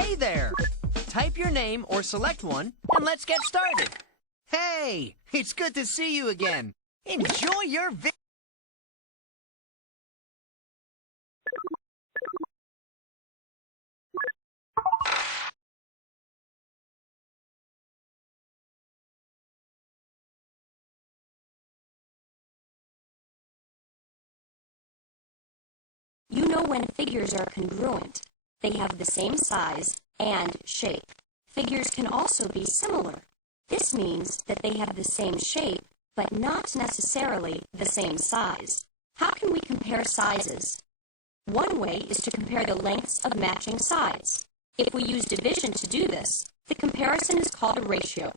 Hey there! Type your name or select one, and let's get started. Hey, it's good to see you again. Enjoy your video. You know when figures are congruent. They have the same size and shape. Figures can also be similar. This means that they have the same shape, but not necessarily the same size. How can we compare sizes? One way is to compare the lengths of matching sides. If we use division to do this, the comparison is called a ratio.